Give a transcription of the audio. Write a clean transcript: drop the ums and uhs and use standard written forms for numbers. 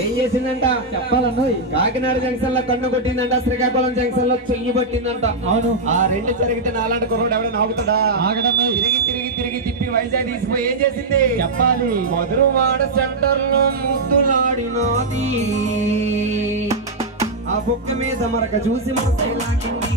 ఏం చేసిందంట చెప్పాలన్న కాకినాడ జంక్షన్ లో కన్ను కొట్టిందంట శ్రీకాకుళం జంక్షన్ లో చెయ్యి పట్టిందంట అవును ఆ రెండు జరిగితే నాలాంటి కుర్రోడు ఎవడైనా ఆగుతాడా తిరిగి తిరిగి తిరిగి తిప్పి వైజాగ్ తీసుకుపోయి ఏం చేసింది చెప్పాలి మధురవాడ సెంటర్ లో ముద్దులాడినది ఆ బొక్క మీద మరక చూసి మనసైలాగింది